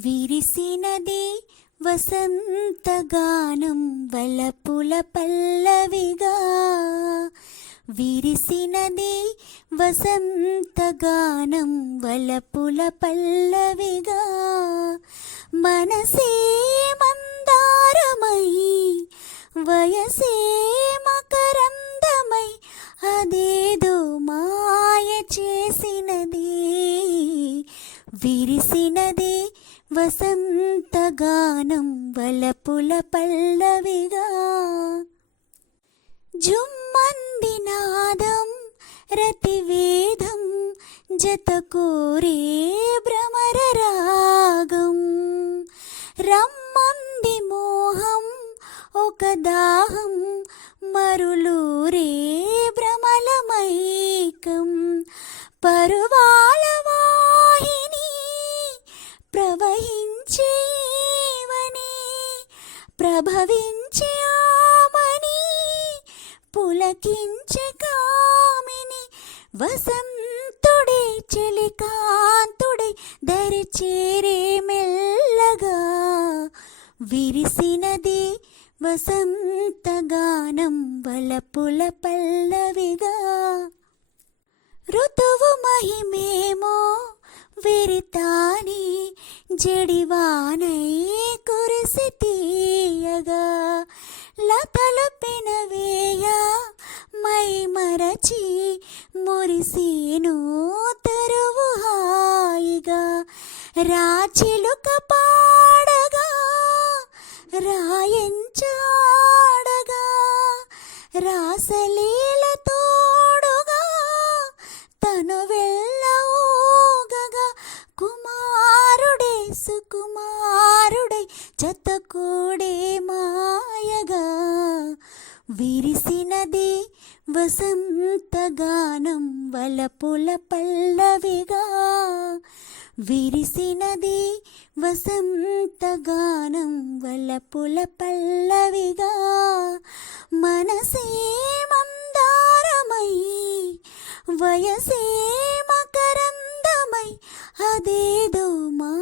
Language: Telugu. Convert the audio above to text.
విరిసినది వసంతగానం వలపుల పల్లవిగా. విరిసినది వసంతగానం వలపుల పల్లవిగా. మనసే మందారమై వయసే మకరందమై అదేదో మాయ చేసినది. విరిసినది వసంతగానం వలపుల పల్లవిగా. జుమ్మంది నాదం రతివేదం జతకూరే భ్రమర రాగం రమ్మంది మోహం ఒక దాహం మరులూరే భ్రమలమైకం. పరువాల ప్రవహించేవని ప్రభవించే ఆమని పులకించే కామిని వసంతుడే చెలికాంతుడే దరి చేరే మెల్లగా విరిసినది వసంతగానం వలపుల పల్లవిగా. ఋతువు మహిమేమో విరితా జడివానై కురిసి తీయగా లతలు పినవేయ మై మరచి మురిసేను తరువు హాయిగా. రాచిలుక పాడగా రాయంచాడగా రాసలీలతో జత కూడే మాయగా విరిసినది వసంతగానం వలపుల పల్లవిగా విరిసినది వసంతగానం వలపుల పల్లవిగా మనసే మందారమై వయసే మకరందమై అదేదో మా